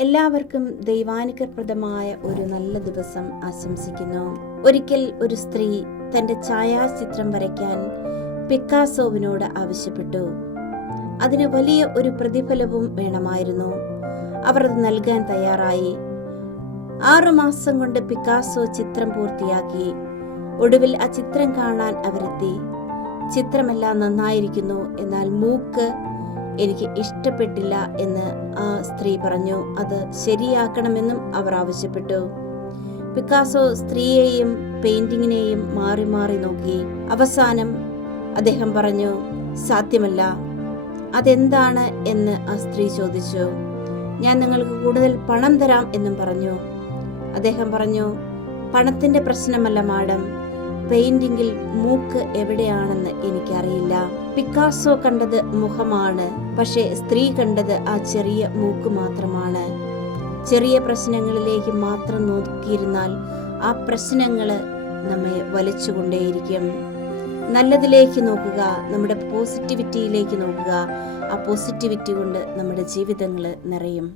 എല്ലാവർക്കും ദൈവാനുഗ്രഹപ്രദമായ ഒരു നല്ല ദിവസം ആശംസിക്കുന്നു. ഒരിക്കൽ ഒരു സ്ത്രീ തന്റെ ഛായാചിത്രം വരയ്ക്കാൻ പിക്കാസോവിനോട് ആവശ്യപ്പെട്ടു. അതിന് വലിയ ഒരു പ്രതിഫലവും വേണമായിരുന്നു. അവർ അത് നൽകാൻ തയ്യാറായി. ആറുമാസം കൊണ്ട് പിക്കാസോ ചിത്രം പൂർത്തിയാക്കി. ഒടുവിൽ ആ ചിത്രം കാണാൻ അവരെത്തി. ചിത്രമെല്ലാം നന്നായിരിക്കുന്നു. എന്നാൽ മൂക്ക് എനിക്ക് ഇഷ്ടപ്പെട്ടില്ല എന്ന് ആ സ്ത്രീ പറഞ്ഞു. അത് ശരിയാക്കണമെന്നും അവർ ആവശ്യപ്പെട്ടു. പിക്കാസോ സ്ത്രീയെയും പെയിന്റിങ്ങിനെയും മാറി മാറി നോക്കി. അവസാനം അദ്ദേഹം പറഞ്ഞു സാധ്യമല്ല. അതെന്താണ്? എന്ന് ആ സ്ത്രീ ചോദിച്ചു. ഞാൻ നിങ്ങൾക്ക് കൂടുതൽ പണം തരാം എന്നും പറഞ്ഞു. അദ്ദേഹം പറഞ്ഞു പണത്തിന്റെ പ്രശ്നമല്ല മാഡം. പെയിന്റിങ്ങിൽ മൂക്ക് എവിടെയാണെന്ന് എനിക്കറിയില്ല പിക്കാസോ കണ്ടത് മുഖമാണ്. പക്ഷേ സ്ത്രീ കണ്ടത് ആ ചെറിയ മൂക്ക് മാത്രമാണ്. ചെറിയ പ്രശ്നങ്ങളിലേക്ക് മാത്രം നോക്കിയിരുന്നാൽ ആ പ്രശ്നങ്ങൾ നമ്മെ വലിച്ചുകൊണ്ടേയിരിക്കും. നല്ലതിലേക്ക് നോക്കുക നമ്മുടെ പോസിറ്റിവിറ്റിയിലേക്ക് നോക്കുക. ആ പോസിറ്റിവിറ്റി കൊണ്ട് നമ്മുടെ ജീവിതങ്ങൾ നിറയും.